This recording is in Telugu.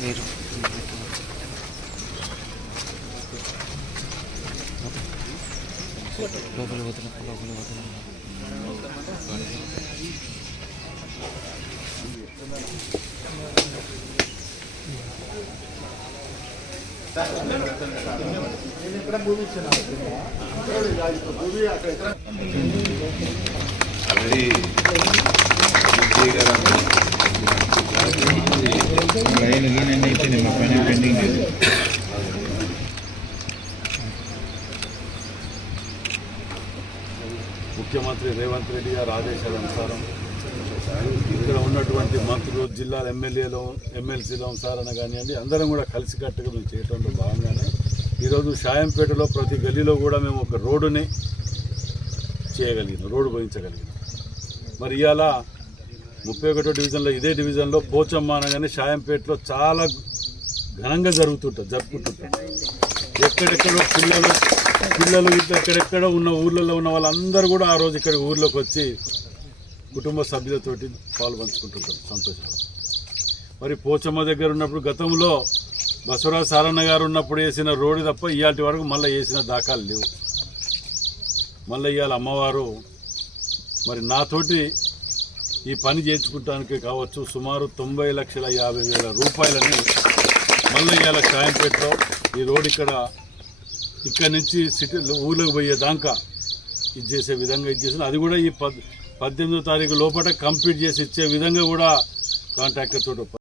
మీరు లోపల వదలం ముఖ్యమంత్రి రేవంత్ రెడ్డి గారి ఆదేశాలనుసారం ఇక్కడ ఉన్నటువంటి మంత్రులు, జిల్లా ఎమ్మెల్యేలు, ఎమ్మెల్సీలు సారన కానివ్వండి, అందరం కూడా కలిసికట్టుగా మేము చేయడంలో భాగంగానే ఈరోజు షాయంపేటలో ప్రతి గల్లీలో కూడా మేము ఒక రోడ్డుని చేయగలిగినాం, రోడ్డు పోయించగలిగినాం. మరి ఇవాళ 31వ డివిజన్లో, ఇదే డివిజన్లో పోచమ్మ అనగానే షాయంపేటలో చాలా ఘనంగా జరుపుకుంటుంటాం. ఎక్కడెక్కడో పిల్లలు ఎక్కడెక్కడో ఉన్న ఊర్లలో ఉన్న వాళ్ళందరూ కూడా ఆ రోజు ఇక్కడ ఊర్లోకి వచ్చి కుటుంబ సభ్యులతోటి పాలు పంచుకుంటుంటారు సంతోషంగా. మరి పోచమ్మ దగ్గర ఉన్నప్పుడు గతంలో బసవరాజు సారన్న గారు ఉన్నప్పుడు వేసిన రోడ్డు తప్ప ఇవాటి వరకు మళ్ళీ వేసిన దాఖలు లేవు. మళ్ళీ ఇవాళ అమ్మవారు మరి నాతోటి ఈ పని చేయించుకుంటానికి కావచ్చు సుమారు 90,50,000 రూపాయలని మళ్ళీ ఇవాళ షాయంపేటలో ఈ రోడ్డు ఇక్కడ నుంచి సిటీ ఊళ్ళోకి పోయేదాకా ఇది చేసే విధంగా చేసిన, అది కూడా ఈ 18వ తారీఖు లోపల కంప్లీట్ చేసి ఇచ్చే విధంగా కూడా కాంట్రాక్టర్ తోటి